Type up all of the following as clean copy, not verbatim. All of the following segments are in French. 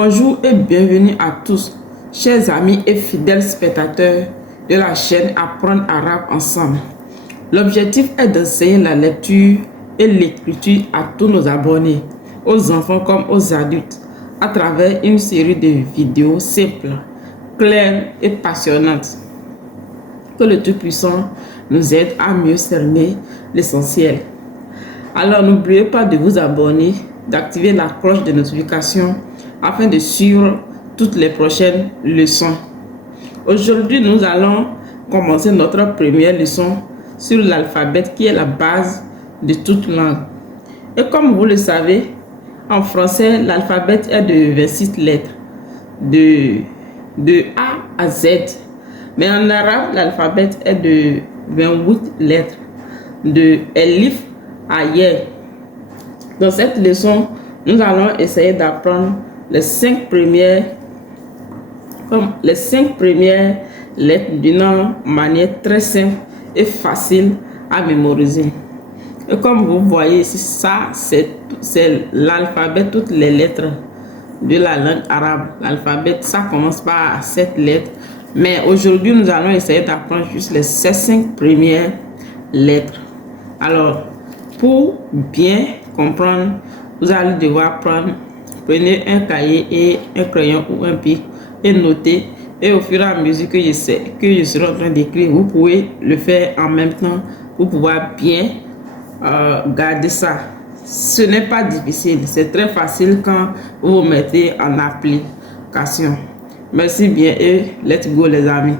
Bonjour et bienvenue à tous, chers amis et fidèles spectateurs de la chaîne Apprendre Arabe Ensemble. L'objectif est d'enseigner la lecture et l'écriture à tous nos abonnés, aux enfants comme aux adultes, à travers une série de vidéos simples, claires et passionnantes. Que le Tout-Puissant nous aide à mieux cerner l'essentiel. Alors n'oubliez pas de vous abonner, d'activer la cloche de notification afin de suivre toutes les prochaines leçons. Aujourd'hui, nous allons commencer notre première leçon sur l'alphabet qui est la base de toute langue. Et comme vous le savez, en français, l'alphabet est de 26 lettres, de A à Z. Mais en arabe, l'alphabet est de 28 lettres, de Elif à Yé. Dans cette leçon, nous allons essayer d'apprendre les 5 premières lettres d'une manière très simple et facile à mémoriser. Et comme vous voyez ici, ça c'est l'alphabet, toutes les lettres de la langue arabe. L'alphabet, ça commence par 7 lettres. Mais aujourd'hui, nous allons essayer d'apprendre juste les 5 premières lettres. Alors, pour bien comprendre, vous allez devoir prenez un cahier et un crayon ou un bic et noter. Et au fur et à mesure que je serai en train d'écrire, vous pouvez le faire en même temps. Vous pouvez bien garder ça. Ce n'est pas difficile, c'est très facile quand vous vous mettez en application. Merci bien et let's go les amis.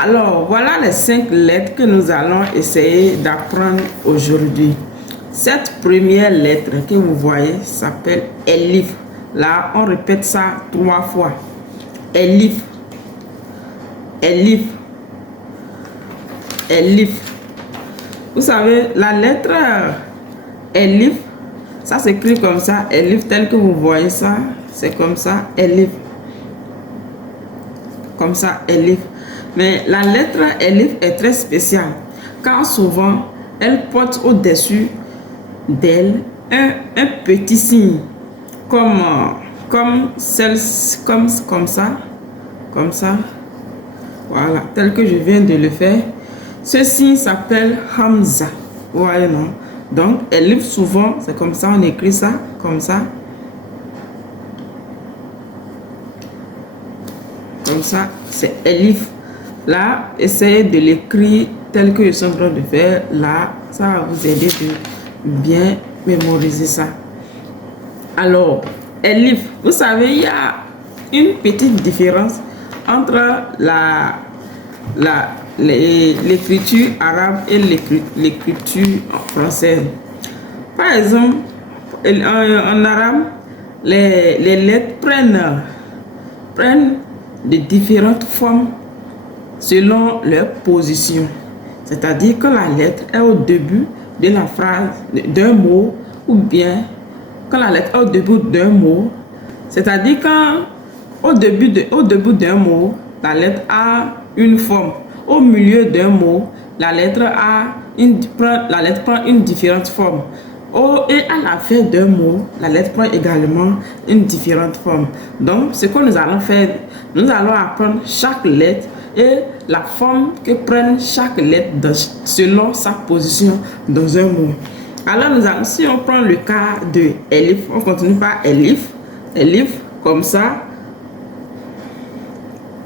Alors voilà les 5 lettres que nous allons essayer d'apprendre aujourd'hui. Cette première lettre que vous voyez s'appelle Elif. Là, on répète ça 3 fois. Elif, Elif, Elif. Vous savez, la lettre Elif, ça s'écrit comme ça. Elif, tel que vous voyez ça, c'est comme ça. Elif. Comme ça, Elif. Mais la lettre Elif est très spéciale, car souvent, elle porte au-dessus d'elle un petit signe, comme ça, voilà, tel que je viens de le faire. Ce signe s'appelle Hamza. Vous voyez, non? Donc, Elif, souvent, c'est comme ça, on écrit ça, comme ça. Comme ça, c'est Elif. Là, essayez de l'écrire tel que je suis en train de faire. Là, ça va vous aider de bien mémoriser ça. Alors, Elif, vous savez, il y a une petite différence entre l'écriture arabe et l'écriture française. Par exemple, en arabe, les lettres prennent de différentes formes selon leur position. C'est-à-dire que la lettre est au début de la phrase d'un mot, ou bien quand la lettre est au début d'un mot, c'est-à-dire quand au début d'un mot, la lettre a une forme. Au milieu d'un mot, la lettre prend une différente forme. Et à la fin d'un mot, la lettre prend également une différente forme. Donc, ce que nous allons faire, nous allons apprendre chaque lettre et la forme que prenne chaque lettre selon sa position dans un mot. Alors, si on prend le cas de Elif, on continue par Elif. Elif, comme ça,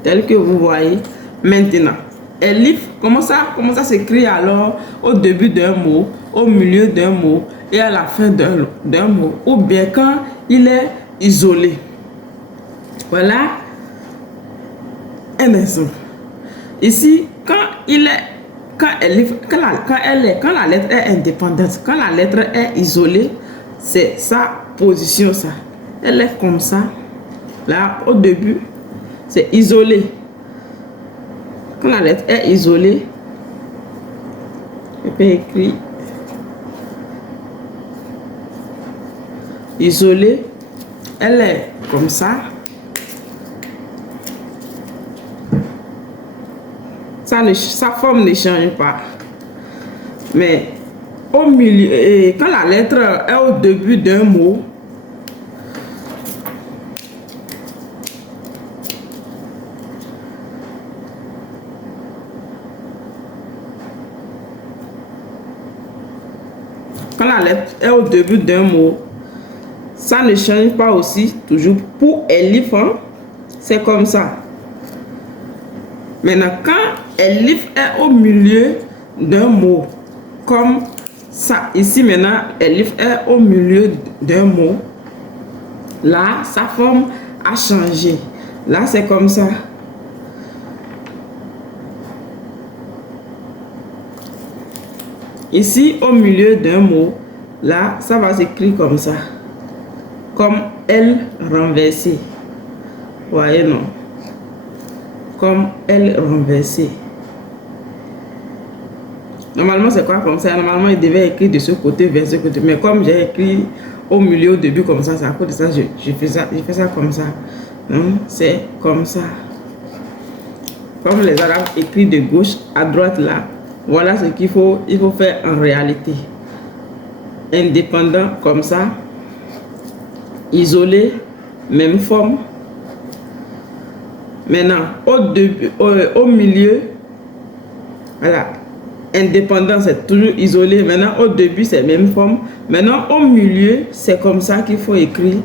tel que vous voyez maintenant. Elif, comment ça s'écrit alors au début d'un mot, au milieu d'un mot et à la fin d'un mot, ou bien quand il est isolé. Voilà un exemple. Ici, quand la lettre est indépendante, quand la lettre est isolée, c'est sa position, ça. Elle est comme ça. Là, au début, c'est isolé. Quand la lettre est isolée, je peux écrire isolée. Elle est comme ça. Sa forme ne change pas. Mais au milieu, quand la lettre est au début d'un mot, la lettre est au début d'un mot, ça ne change pas aussi toujours pour Elif, hein? C'est comme ça. Maintenant, quand Elif est au milieu d'un mot, comme ça, ici maintenant, Elif est au milieu d'un mot, là, sa forme a changé. Là, c'est comme ça. Ici, au milieu d'un mot, là, ça va s'écrire comme ça. Comme L renversée. Voyez, non? Comme L renversée. Normalement, c'est quoi comme ça? Normalement, il devait écrire de ce côté vers ce côté. Mais comme j'ai écrit au milieu, au début, comme ça, c'est à cause de ça, je fais ça comme ça. C'est comme ça. Comme les Arabes écrivent de gauche à droite là. Voilà ce qu'il faut faire en réalité. Indépendant comme ça. Isolé, même forme. Maintenant, au milieu, voilà. Indépendant, c'est toujours isolé. Maintenant, au début, c'est même forme. Maintenant, au milieu, c'est comme ça qu'il faut écrire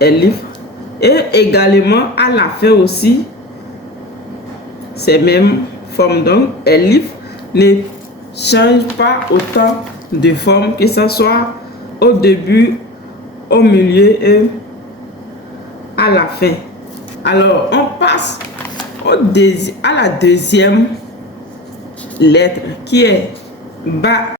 Elif. Et également, à la fin aussi, c'est même forme. Donc, Elif ne change pas autant de forme, que ce soit au début, au milieu et à la fin. Alors, on passe à la deuxième lettre qui est Ba.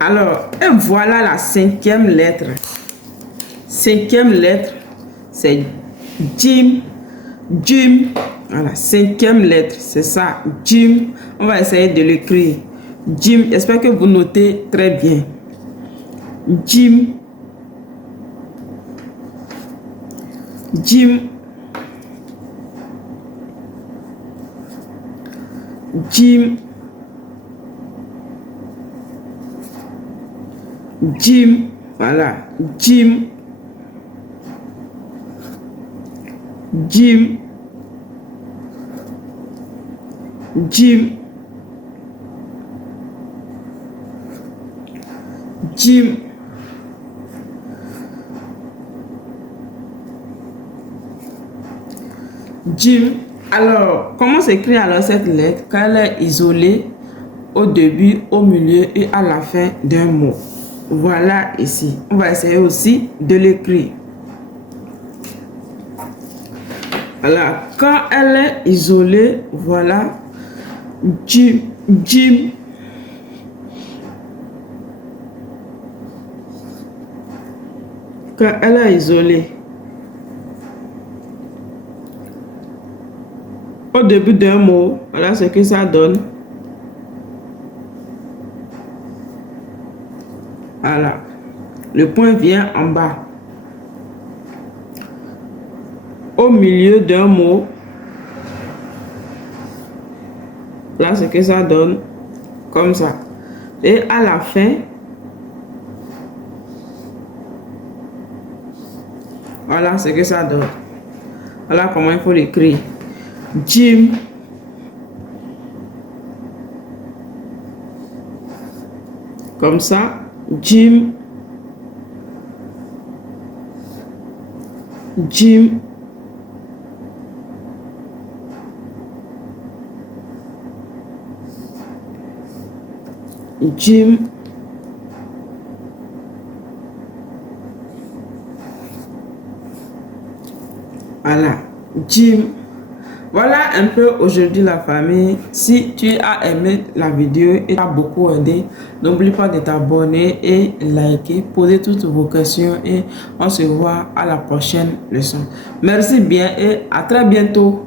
Alors, et voilà la cinquième lettre. Cinquième lettre, c'est Jim. Jim. Voilà, cinquième lettre, c'est ça. Jim. On va essayer de l'écrire. Jim. J'espère que vous notez très bien. Jim. Jim. Jim. Jim. Voilà. Jim. Jim. Jim. Jim. Jim. Alors, comment s'écrit alors cette lettre quand elle est isolée au début, au milieu et à la fin d'un mot? Voilà ici. On va essayer aussi de l'écrire. Voilà, quand elle est isolée, voilà, Jim, Jim. Quand elle est isolée, au début d'un mot, voilà ce que ça donne. Voilà, le point vient en bas. Au milieu d'un mot, là ce que ça donne, comme ça. Et à la fin, voilà ce que ça donne. Voilà comment il faut l'écrire. Jim. Comme ça. Jim. Jim. Jim. Voilà. Jim. Voilà un peu aujourd'hui la famille. Si tu as aimé la vidéo et t'as beaucoup aidé, n'oublie pas de t'abonner et liker, poser toutes vos questions et on se voit à la prochaine leçon. Merci bien et à très bientôt.